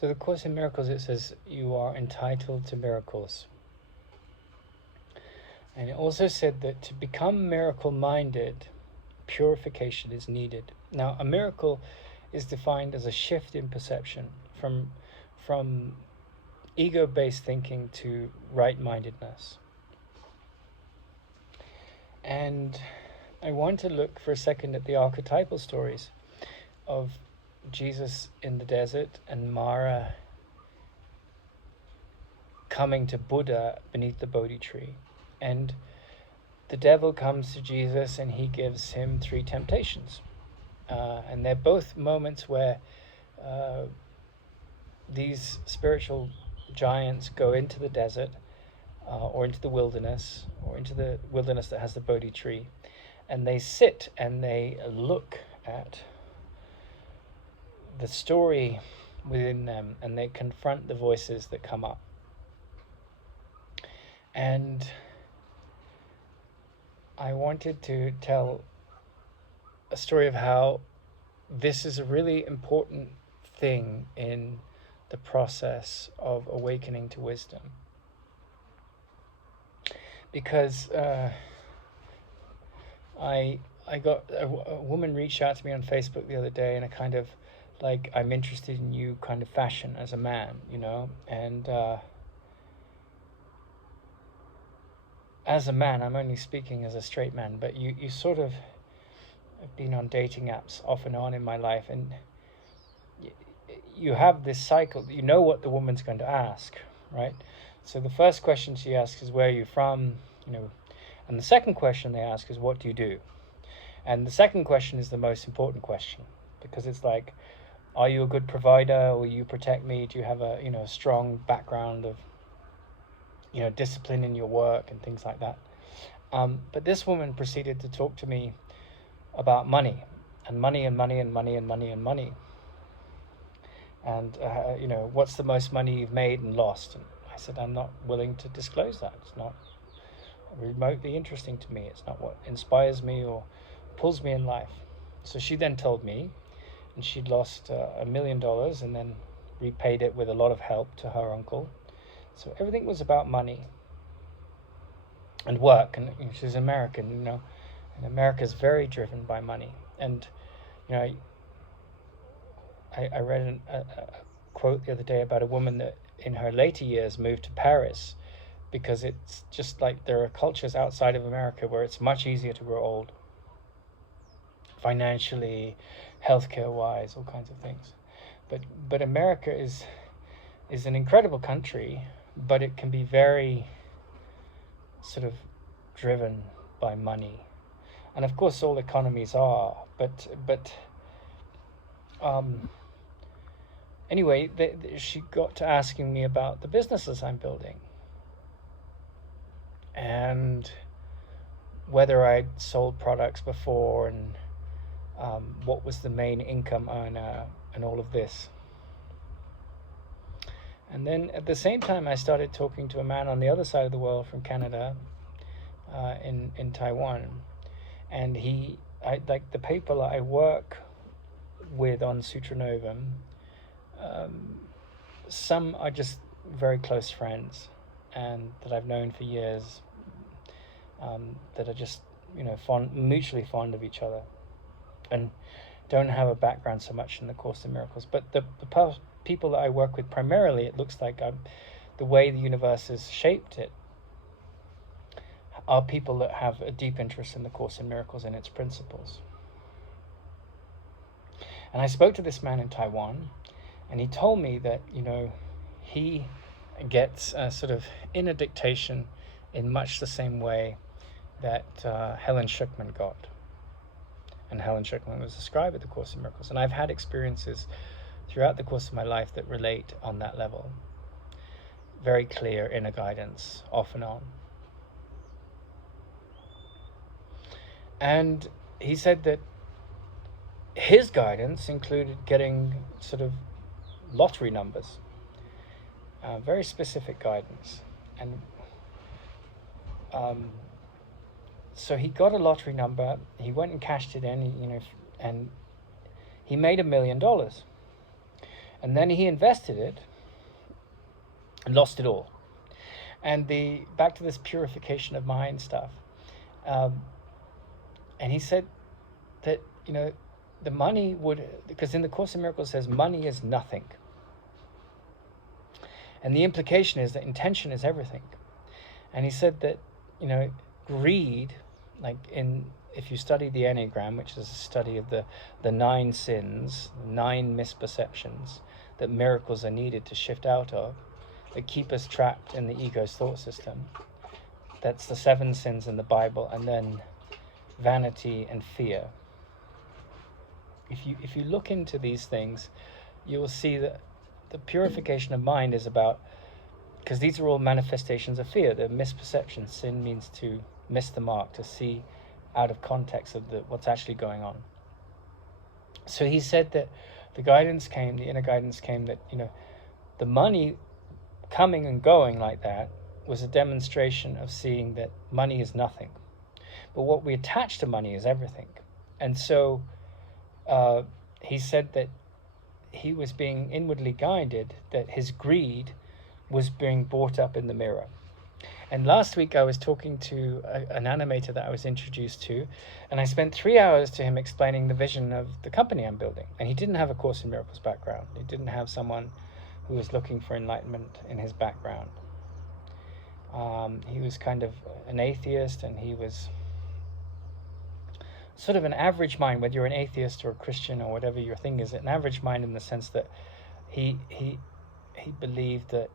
So the Course in Miracles, it says you are entitled to miracles. And it also said that to become miracle-minded, purification is needed. Now, a miracle is defined as a shift in perception from ego-based thinking to right-mindedness. And I want to look for a second at the archetypal stories of Jesus in the desert and Mara coming to Buddha beneath the Bodhi tree. And the devil comes to Jesus and he gives him 3 temptations. And they're both moments where these spiritual giants go into the desert or into the wilderness that has the Bodhi tree, and they sit and they look at the story within them and they confront the voices that come up. And I wanted to tell a story of how this is a really important thing in the process of awakening to wisdom. Because I got a woman reached out to me on Facebook the other day in a kind of like, I'm interested in you kind of fashion as a man, you know, and as a man, I'm only speaking as a straight man, but you sort of have been on dating apps off and on in my life, and you have this cycle. You know what the woman's going to ask, right? So the first question she asks is, where are you from? You know, and the second question they ask is, what do you do? And the second question is the most important question, because it's like, are you a good provider? Will you protect me? Do you have a, you know, strong background of, you know, discipline in your work and things like that? But this woman proceeded to talk to me about money and money and money and money and money and money. And, you know, what's the most money you've made and lost? And I said, I'm not willing to disclose that. It's not remotely interesting to me. It's not what inspires me or pulls me in life. So she then told me, and she'd lost $1 million and then repaid it with a lot of help to her uncle. So everything was about money and work. And you know, she's American, you know, and America's very driven by money. And, you know, I read a quote the other day about a woman that in her later years moved to Paris because it's just like there are cultures outside of America where it's much easier to grow old, financially, healthcare wise, all kinds of things. But America is an incredible country, but it can be very sort of driven by money. And of course all economies are, but anyway, she got to asking me about the businesses I'm building and whether I'd sold products before and what was the main income earner and all of this. And then at the same time, I started talking to a man on the other side of the world from Canada, in Taiwan, and I like the people I work with on Sutra Novum. Some are just very close friends and that I've known for years, that are just, you know, mutually fond of each other and don't have a background so much in the Course in Miracles. But the people that I work with primarily, it looks like the way the universe has shaped it are people that have a deep interest in the Course in Miracles and its principles. And I spoke to this man in Taiwan, and he told me that, you know, he gets sort of inner dictation in much the same way that Helen Schuckman got. And Helen Schuckman was a scribe of the Course in Miracles. And I've had experiences throughout the course of my life that relate on that level. Very clear inner guidance, off and on. And he said that his guidance included getting sort of lottery numbers, very specific guidance. And so he got a lottery number, he went and cashed it in, you know, and he made $1 million. And then he invested it and lost it all. And back to this purification of mind stuff. And he said that, the money would, because in the Course in Miracles it says money is nothing. And the implication is that intention is everything. And he said that, greed, if you study the Enneagram, which is a study of the 9 sins, 9 misperceptions that miracles are needed to shift out of, that keep us trapped in the ego's thought system. That's the 7 sins in the Bible, and then vanity and fear. If you look into these things, you will see that the purification of mind is about, because these are all manifestations of fear. The misperception, sin means to miss the mark, to see out of context of what's actually going on. So he said that the inner guidance came that, the money coming and going like that was a demonstration of seeing that money is nothing. But what we attach to money is everything. And so he said that he was being inwardly guided, that his greed was being brought up in the mirror. And last week I was talking to an animator that I was introduced to, and I spent 3 hours to him explaining the vision of the company I'm building. And he didn't have a Course in Miracles background. He didn't have someone who was looking for enlightenment in his background. He was kind of an atheist, and he was sort of an average mind, whether you're an atheist or a Christian or whatever your thing is, an average mind in the sense that he believed that,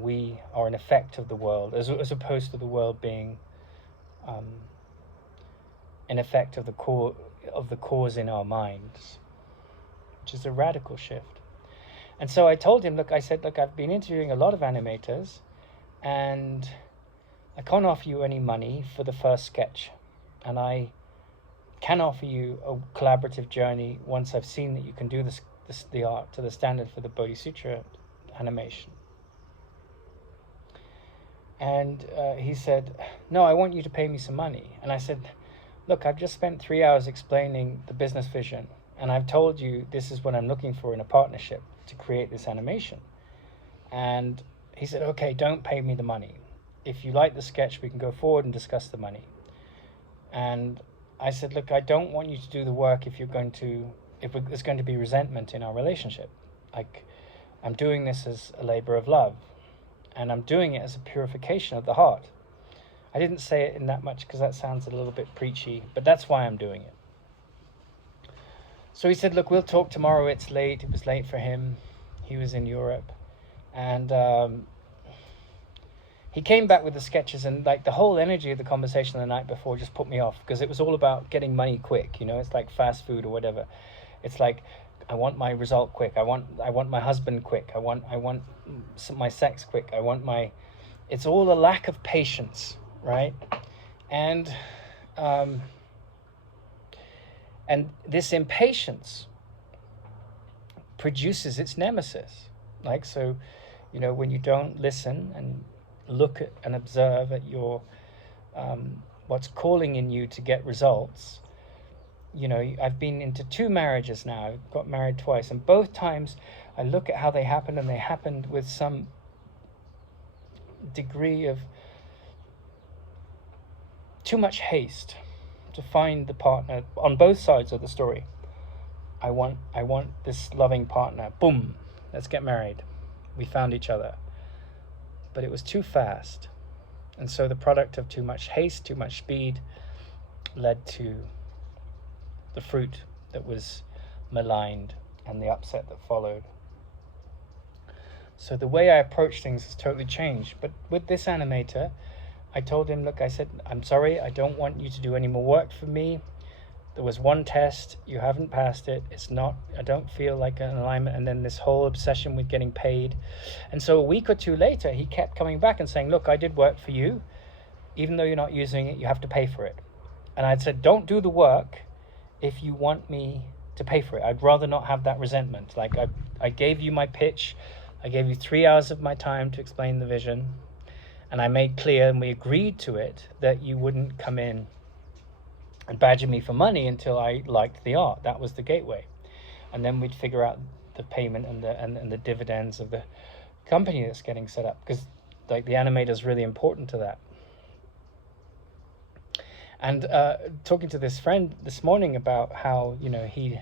we are an effect of the world, as opposed to the world being an effect of the cause in our minds, which is a radical shift. And so I told him, I said, I've been interviewing a lot of animators, and I can't offer you any money for the first sketch, and I can offer you a collaborative journey once I've seen that you can do the art to the standard for the Bodhisutra animation. And he said, no, I want you to pay me some money. And I said, look, I've just spent 3 hours explaining the business vision, and I've told you this is what I'm looking for in a partnership to create this animation. And he said, okay, don't pay me the money. If you like the sketch, we can go forward and discuss the money. And I said, look, I don't want you to do the work if there's going to be resentment in our relationship. I'm doing this as a labor of love, and I'm doing it as a purification of the heart. I didn't say it in that much because that sounds a little bit preachy, but that's why I'm doing it. So he said, look, we'll talk tomorrow. It's late. It was late for him. He was in Europe. And he came back with the sketches, and the whole energy of the conversation the night before just put me off, because it was all about getting money quick. It's like fast food or whatever. It's like, I want my result quick. I want my husband quick. I want my sex quick. It's all a lack of patience, right? And this impatience produces its nemesis. When you don't listen and look at and observe at your what's calling in you to get results. I've been into 2 marriages now. I've got married twice, and both times I look at how they happened, and they happened with some degree of too much haste to find the partner on both sides of the story. I want this loving partner. Boom, let's get married. We found each other. But it was too fast. And so the product of too much haste, too much speed, led to the fruit that was maligned and the upset that followed. So the way I approach things has totally changed. But with this animator, I told him, look, I said, I'm sorry, I don't want you to do any more work for me. There was one test, you haven't passed it. I don't feel like an alignment. And then this whole obsession with getting paid. And so a week or 2 later, he kept coming back and saying, look, I did work for you. Even though you're not using it, you have to pay for it. And I said, don't do the work if you want me to pay for it. I'd rather not have that resentment. I gave you my pitch. I gave you 3 hours of my time to explain the vision. And I made clear, and we agreed to it, that you wouldn't come in and badger me for money until I liked the art. That was the gateway. And then we'd figure out the payment and the dividends of the company that's getting set up, because like the animator is really important to that. And talking to this friend this morning about how, you know, he'd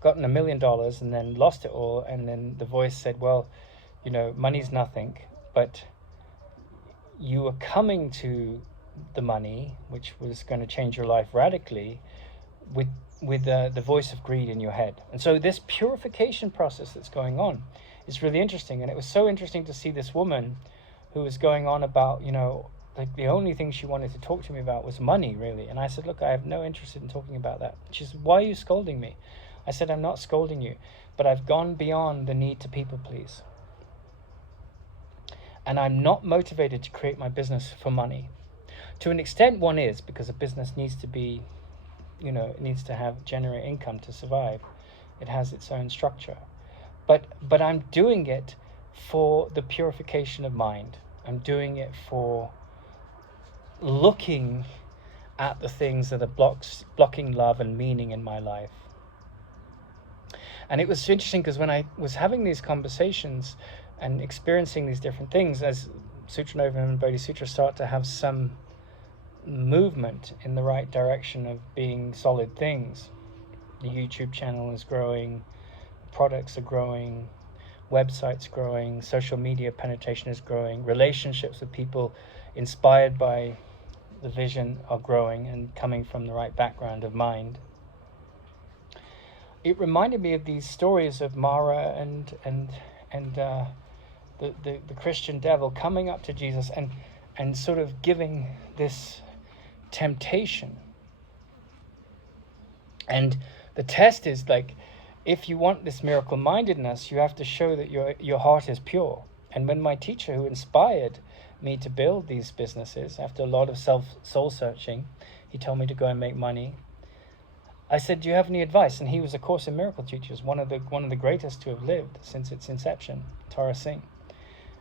gotten $1 million and then lost it all, and then the voice said, well, you know, money's nothing, but you were coming to the money, which was going to change your life radically, with the voice of greed in your head. And so this purification process that's going on is really interesting. And it was so interesting to see this woman who was going on about, you know, like the only thing she wanted to talk to me about was money, really. And I said, look, I have no interest in talking about that. She said, why are you scolding me? I said, I'm not scolding you, but I've gone beyond the need to people please. And I'm not motivated to create my business for money. To an extent, one is, because a business needs to be, you know, it needs to generate income to survive. It has its own structure. But I'm doing it for the purification of mind. I'm doing it for looking at the things that are blocking love and meaning in my life. And it was interesting because when I was having these conversations and experiencing these different things, as Sutra Nova and Bodhisattva start to have some movement in the right direction of being solid things. The YouTube channel is growing, products are growing, websites growing, social media penetration is growing, relationships with people inspired by the vision are growing and coming from the right background of mind. It reminded me of these stories of Mara and the Christian devil coming up to Jesus and sort of giving this temptation. And the test is like, if you want this miracle mindedness, you have to show that your heart is pure. And when my teacher, who inspired me to build these businesses after a lot of soul searching, he told me to go and make money. I said, do you have any advice? And he was a Course in Miracle teachers, one of the greatest to have lived since its inception, Tara Singh.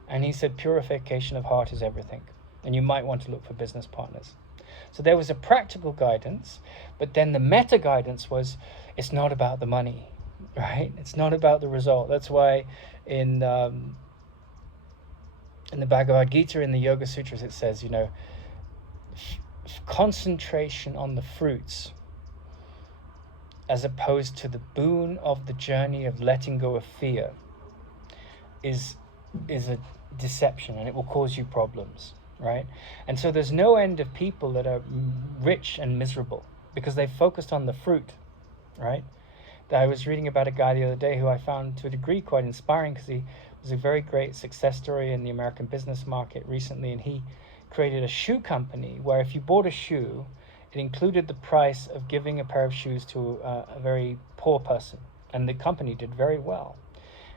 And he said, purification of heart is everything. And you might want to look for business partners. So there was a practical guidance, but then the meta guidance was, it's not about the money, right? It's not about the result. That's why in the Bhagavad Gita, in the Yoga Sutras, it says, you know, concentration on the fruits as opposed to the boon of the journey of letting go of fear is a deception, and it will cause you problems, right? And so there's no end of people that are rich and miserable because they've focused on the fruit, right? I was reading about a guy the other day who I found to a degree quite inspiring because he was a very great success story in the American business market recently, and he created a shoe company where if you bought a shoe, it included the price of giving a pair of shoes to a very poor person, and the company did very well.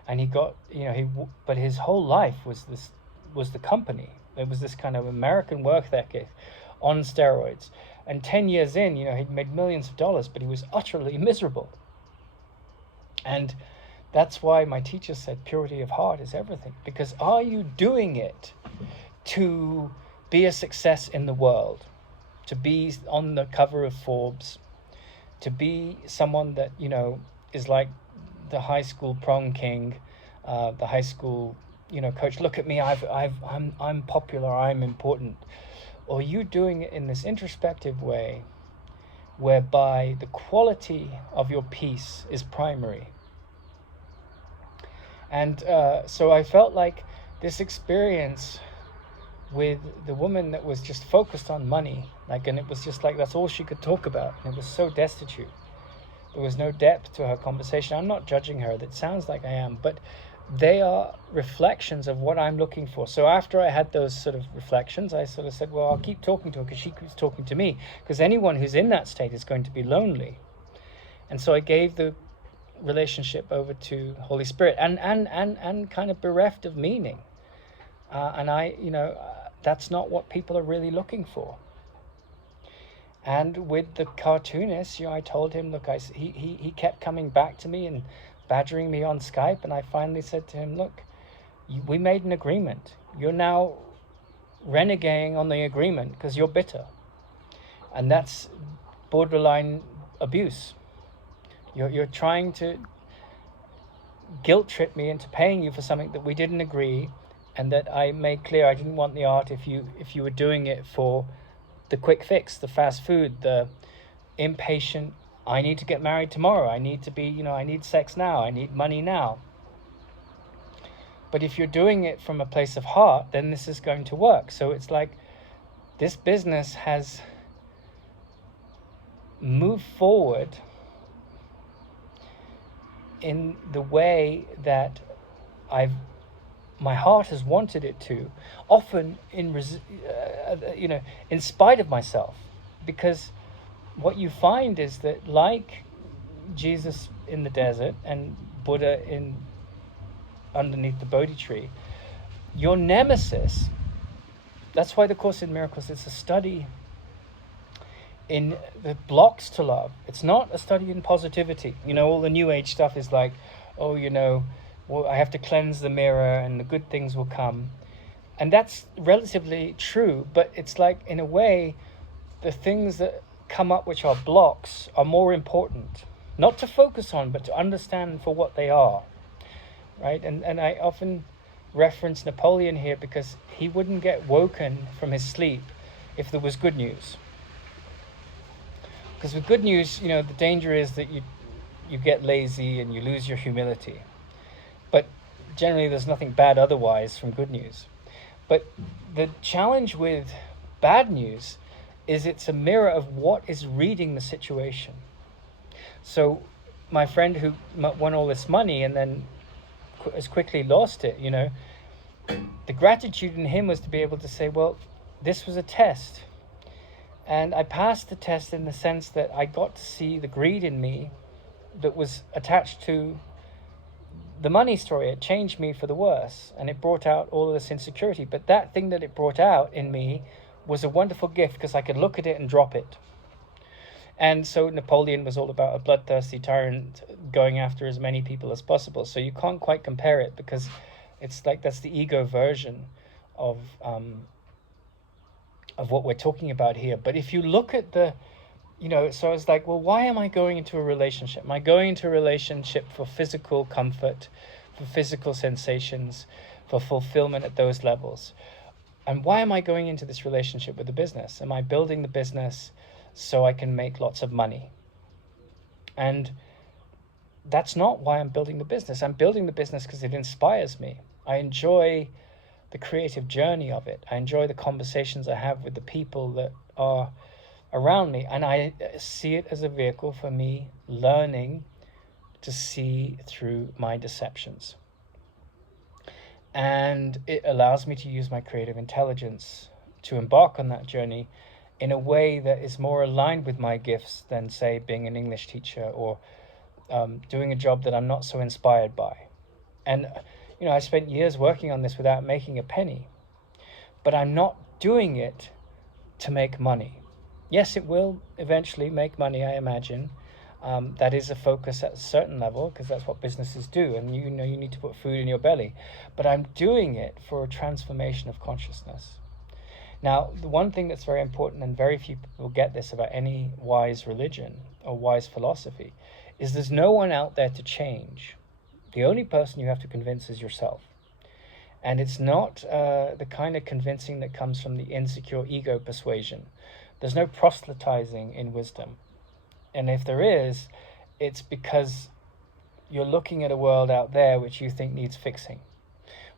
And he got, you know, but his whole life was the company. It was this kind of American work ethic on steroids. And 10 years in, you know, he'd made millions of dollars, but he was utterly miserable. And that's why my teacher said purity of heart is everything. Because are you doing it to be a success in the world? To be on the cover of Forbes? To be someone that, you know, is like the high school prom king, the high school, you know, coach, look at me, I'm popular, I'm important? Or are you doing it in this introspective way whereby the quality of your peace is primary? And so I felt like this experience with the woman that was just focused on money, like, and it was just like that's all she could talk about, and it was so destitute. There was no depth to her conversation. I'm not judging her, that sounds like I am, but they are reflections of what I'm looking for. So after I had those sort of reflections, I sort of said, well, I'll keep talking to her because she keeps talking to me, because anyone who's in that state is going to be lonely. And so I gave the relationship over to Holy Spirit, and kind of bereft of meaning. And I, you know, that's not what people are really looking for. And with the cartoonist, you know, I told him, look, he kept coming back to me and badgering me on Skype, and I finally said to him, look, we made an agreement. You're now renegating on the agreement because you're bitter. And that's borderline abuse. You're trying to guilt trip me into paying you for something that we didn't agree, and that I made clear I didn't want the art if you were doing it for the quick fix, the fast food, the impatient, I need to get married tomorrow, I need to be, I need sex now, I need money now. But if you're doing it from a place of heart, then this is going to work. So it's like this business has moved forward in the way that my heart has wanted it to, often in spite of myself, because what you find is that, like Jesus in the desert and Buddha underneath the Bodhi tree, your nemesis, that's why the Course in Miracles is a study in the blocks to love. It's not a study in positivity. All the New Age stuff is like, oh, well, I have to cleanse the mirror and the good things will come. And that's relatively true, but it's like, in a way, the things that come up which are blocks are more important, not to focus on, but to understand for what they are, right? And I often reference Napoleon here because he wouldn't get woken from his sleep if there was good news. Because with good news, the danger is that you get lazy and you lose your humility. But generally there's nothing bad otherwise from good news. But the challenge with bad news is it's a mirror of what is reading the situation. So my friend who won all this money and then as quickly lost it, the gratitude in him was to be able to say, well, this was a test. And I passed the test in the sense that I got to see the greed in me that was attached to the money story. It changed me for the worse, and it brought out all of this insecurity. But that thing that it brought out in me was a wonderful gift because I could look at it and drop it. And so Napoleon was all about a bloodthirsty tyrant going after as many people as possible. So you can't quite compare it, because it's like that's the ego version of what we're talking about here. But if you look at the, so it's like, well, why am I going into a relationship? Am I going into a relationship for physical comfort, for physical sensations, for fulfillment at those levels? And why am I going into this relationship with the business? Am I building the business so I can make lots of money? And that's not why I'm building the business. I'm building the business because it inspires me. I enjoy the creative journey of it. I enjoy the conversations I have with the people that are around me. And I see it as a vehicle for me learning to see through my deceptions. And it allows me to use my creative intelligence to embark on that journey in a way that is more aligned with my gifts than, say, being an English teacher or doing a job that I'm not so inspired by. And, I spent years working on this without making a penny. But I'm not doing it to make money. Yes, it will eventually make money, I imagine. That is a focus at a certain level, because that's what businesses do, and you need to put food in your belly. But I'm doing it for a transformation of consciousness. Now, the one thing that's very important, and very few people get this about any wise religion or wise philosophy, is there's no one out there to change. The only person you have to convince is yourself. And it's not the kind of convincing that comes from the insecure ego persuasion. There's no proselytizing in wisdom. And if there is, it's because you're looking at a world out there which you think needs fixing.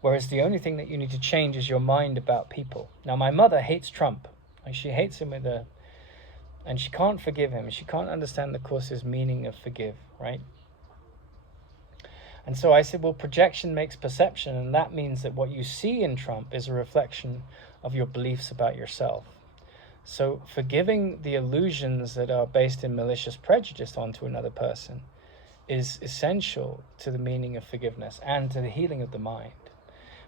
Whereas the only thing that you need to change is your mind about people. Now, my mother hates Trump. She hates him and she can't forgive him. She can't understand the Course's meaning of forgive, right? And so I said, well, projection makes perception, and that means that what you see in Trump is a reflection of your beliefs about yourself. So forgiving the illusions that are based in malicious prejudice onto another person is essential to the meaning of forgiveness and to the healing of the mind.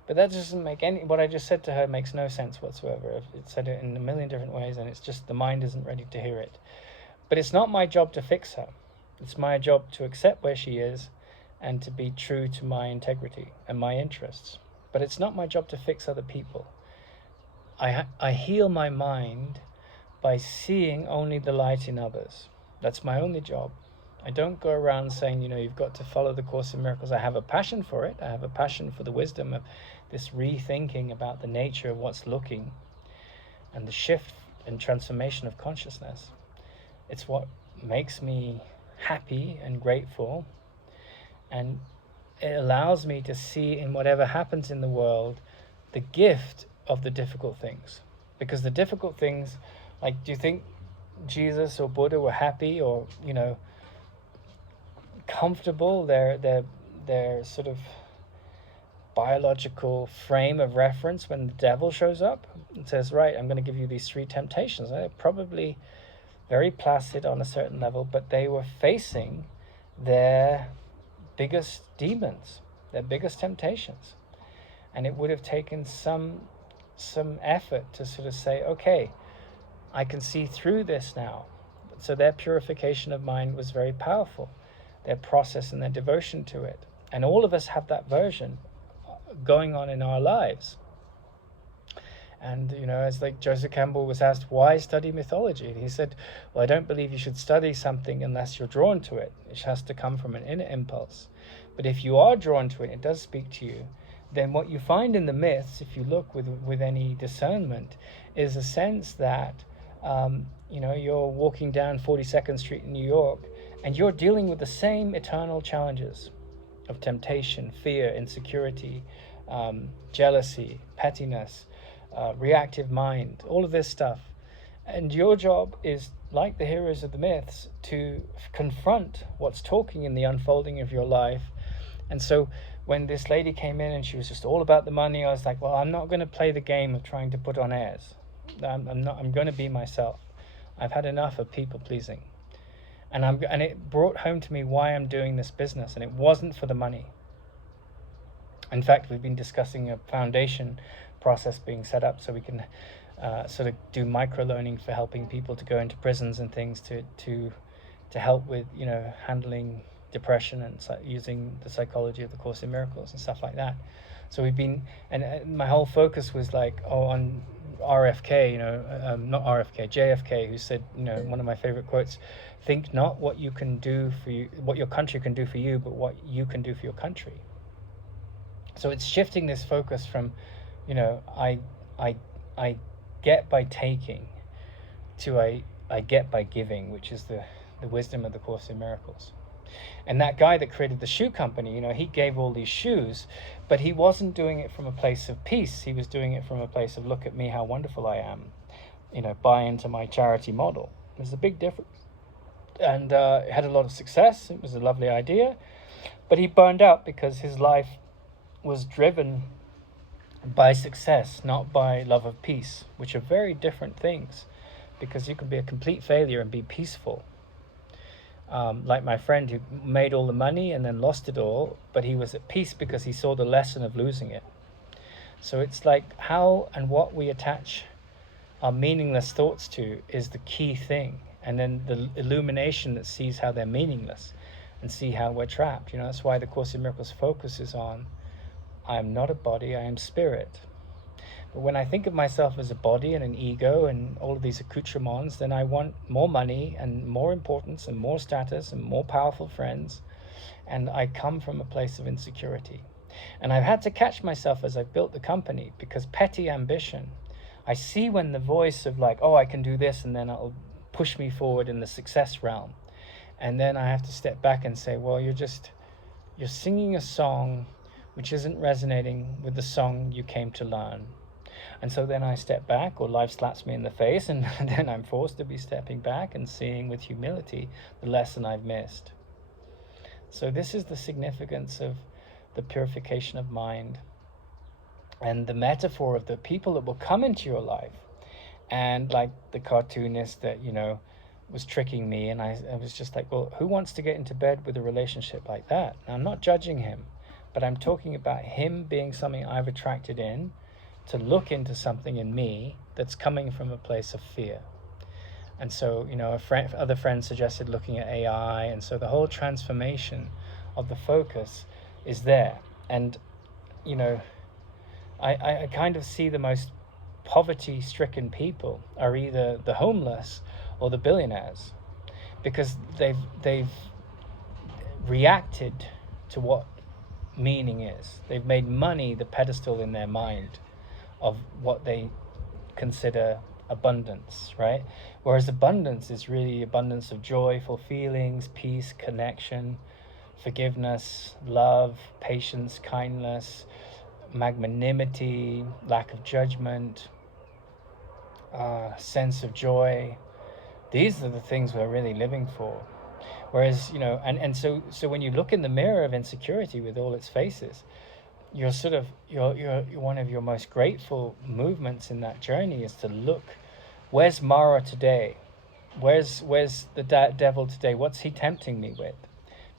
But that doesn't make what I just said to her makes no sense whatsoever. I've said it in a million different ways, and it's just the mind isn't ready to hear it. But it's not my job to fix her. It's my job to accept where she is and to be true to my integrity and my interests. But it's not my job to fix other people. I heal my mind by seeing only the light in others. That's my only job. I don't go around saying, you've got to follow the Course in Miracles. I have a passion for it. I have a passion for the wisdom of this rethinking about the nature of what's looking and the shift and transformation of consciousness. It's what makes me happy and grateful, and it allows me to see in whatever happens in the world the gift of the difficult things. Because the difficult things, like, do you think Jesus or Buddha were happy or comfortable? Their sort of biological frame of reference when the devil shows up and says, right, I'm going to give you these 3 temptations. They're probably very placid on a certain level, but they were facing their biggest demons, their biggest temptations. And it would have taken some effort to sort of say, okay, I can see through this now. So their purification of mind was very powerful, their process and their devotion to it. And all of us have that version going on in our lives. And as like Joseph Campbell was asked, why study mythology? And he said, well, I don't believe you should study something unless you're drawn to it. It has to come from an inner impulse. But if you are drawn to it, it does speak to you, then what you find in the myths, if you look with any discernment, is a sense that you're walking down 42nd Street in New York and you're dealing with the same eternal challenges of temptation, fear, insecurity, jealousy, pettiness, reactive mind, all of this stuff. And your job is, like the heroes of the myths, to confront what's talking in the unfolding of your life. And so when this lady came in and she was just all about the money, I was like, well, I'm not going to play the game of trying to put on airs. I'm going to be myself. I've had enough of people pleasing. And it brought home to me why I'm doing this business, and it wasn't for the money. In fact, we've been discussing a foundation process being set up so we can sort of do microloaning for helping people to go into prisons and things to help with handling depression and using the psychology of the Course in Miracles and stuff like that. So we've been, and my whole focus was like on RFK, not RFK, JFK, who said, one of my favorite quotes, think not what you can do for you, what your country can do for you, but what you can do for your country. So it's shifting this focus from, I get by taking to I get by giving, which is the wisdom of the Course in Miracles. And that guy that created the shoe company, he gave all these shoes, but he wasn't doing it from a place of peace. He was doing it from a place of, look at me, how wonderful I am, buy into my charity model. There's a big difference. And it had a lot of success. It was a lovely idea, but he burned out because his life was driven by success, not by love of peace, which are very different things, because you can be a complete failure and be peaceful. Like my friend who made all the money and then lost it all, but he was at peace because he saw the lesson of losing it. So it's like how and what we attach our meaningless thoughts to is the key thing. And then the illumination that sees how they're meaningless and see how we're trapped. That's why the Course in Miracles focuses on, I am not a body, I am spirit. But when I think of myself as a body and an ego and all of these accoutrements, then I want more money and more importance and more status and more powerful friends. And I come from a place of insecurity. And I've had to catch myself as I've built the company, because petty ambition, I see when the voice of like, oh, I can do this, and then it'll push me forward in the success realm. And then I have to step back and say, well, you're singing a song which isn't resonating with the song you came to learn. And so then I step back, or life slaps me in the face, and then I'm forced to be stepping back and seeing with humility the lesson I've missed. So this is the significance of the purification of mind and the metaphor of the people that will come into your life. And like the cartoonist that, was tricking me, and I was just like, well, who wants to get into bed with a relationship like that? Now, I'm not judging him, but I'm talking about him being something I've attracted in, to look into something in me that's coming from a place of fear. And so, other friends suggested looking at AI, and so the whole transformation of the focus is there. And, I kind of see the most poverty-stricken people are either the homeless or the billionaires, because they've reacted to what meaning is. They've made money the pedestal in their mind of what they consider abundance, right? Whereas abundance is really abundance of joyful feelings, peace, connection, forgiveness, love, patience, kindness, magnanimity, lack of judgment, sense of joy. These are the things we're really living for. Whereas, so when you look in the mirror of insecurity with all its faces, you're sort of you're one of your most grateful movements in that journey is to look, where's Mara today? Where's the devil today? What's he tempting me with?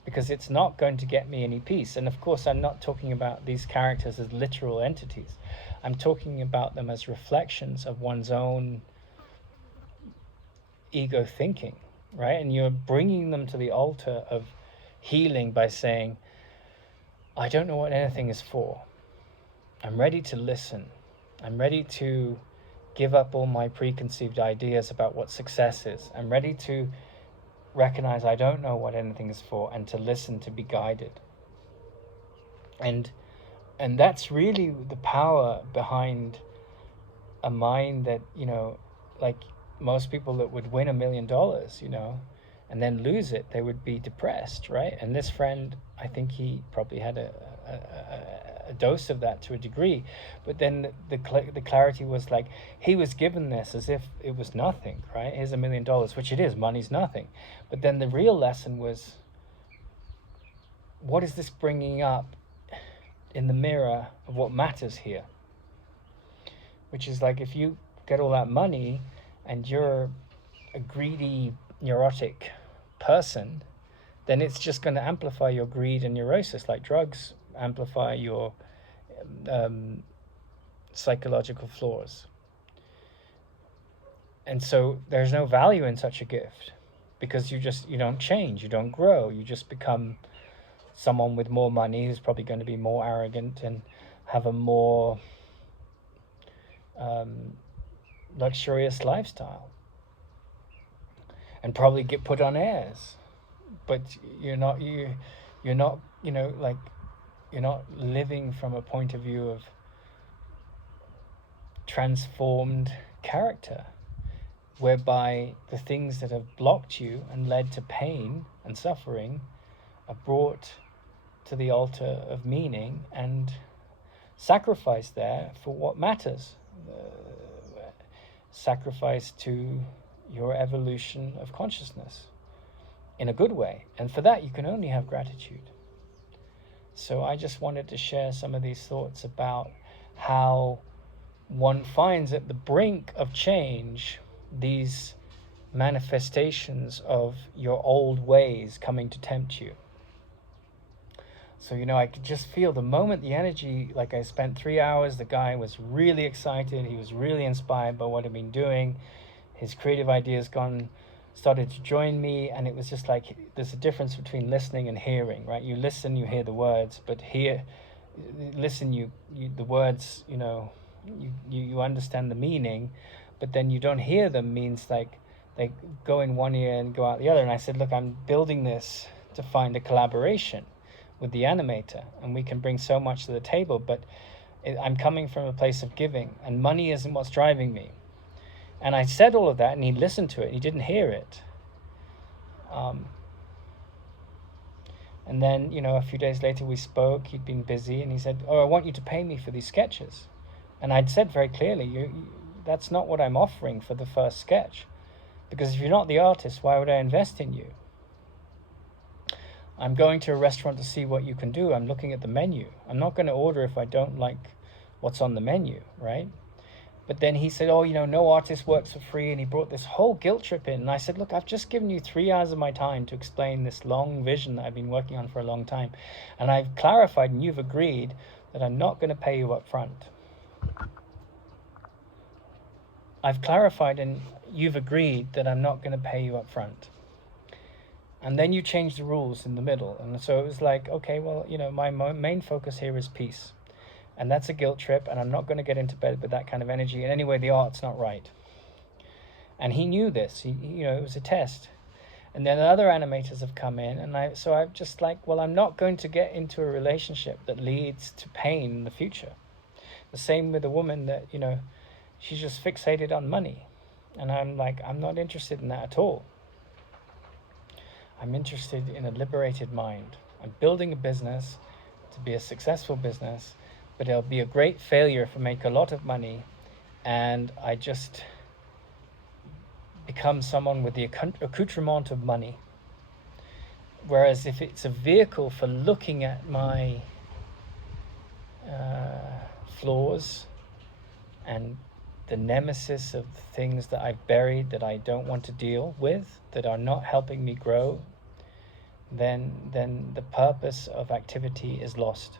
Because it's not going to get me any peace. And of course, I'm not talking about these characters as literal entities. I'm talking about them as reflections of one's own ego thinking, right? And you're bringing them to the altar of healing by saying, I don't know what anything is for. I'm ready to listen. I'm ready to give up all my preconceived ideas about what success is. I'm ready to recognize I don't know what anything is for, and to listen, to be guided. And that's really the power behind a mind that, like most people that would win $1 million, and then lose it, they would be depressed, right? And this friend, I think he probably had a dose of that to a degree, but then the clarity was like he was given this as if it was nothing, right? Here's $1 million, which it is. Money's nothing. But then the real lesson was, what is this bringing up in the mirror of what matters here? Which is like, if you get all that money and you're a greedy, neurotic person, then it's just going to amplify your greed and neurosis, like drugs amplify your psychological flaws. And so there's no value in such a gift, because you don't change, you don't grow, you just become someone with more money who's probably going to be more arrogant and have a more luxurious lifestyle, and probably get put on airs. But you're not living from a point of view of transformed character, whereby the things that have blocked you and led to pain and suffering are brought to the altar of meaning and sacrificed there for what matters. Sacrifice to your evolution of consciousness in a good way. And for that, you can only have gratitude. So I just wanted to share some of these thoughts about how one finds at the brink of change these manifestations of your old ways coming to tempt you. So, I could just feel the moment the energy, like I spent 3 hours, the guy was really excited. He was really inspired by what I've been doing. His creative ideas started to join me. And it was just like, there's a difference between listening and hearing, right? You listen, you hear the words, but the words, you understand the meaning, but then you don't hear them means like they go in one ear and go out the other. And I said, look, I'm building this to find a collaboration with the animator, and we can bring so much to the table, but I'm coming from a place of giving, and money isn't what's driving me. And I said all of that, and he listened to it, and he didn't hear it. And then, a few days later we spoke. He'd been busy, and he said, I want you to pay me for these sketches. And I'd said very clearly, that's not what I'm offering for the first sketch, because if you're not the artist, why would I invest in you? I'm going to a restaurant to see what you can do. I'm looking at the menu. I'm not going to order if I don't like what's on the menu, right? But then he said, no artist works for free. And he brought this whole guilt trip in. And I said, look, I've just given you 3 hours of my time to explain this long vision that I've been working on for a long time. And I've clarified, and you've agreed that I'm not going to pay you up front. I've clarified, and you've agreed that I'm not going to pay you up front. And then you change the rules in the middle. And so it was like, okay, well, my main focus here is peace. And that's a guilt trip, and I'm not going to get into bed with that kind of energy. And anyway, the art's not right. And he knew this. It was a test. And then other animators have come in, and I've just like, well, I'm not going to get into a relationship that leads to pain in the future. The same with a woman that, she's just fixated on money. And I'm like, I'm not interested in that at all. I'm interested in a liberated mind. I'm building a business to be a successful business, but it'll be a great failure if I make a lot of money and I just become someone with the accoutrement of money. Whereas if it's a vehicle for looking at my flaws and the nemesis of the things that I've buried that I don't want to deal with, that are not helping me grow, then the purpose of activity is lost.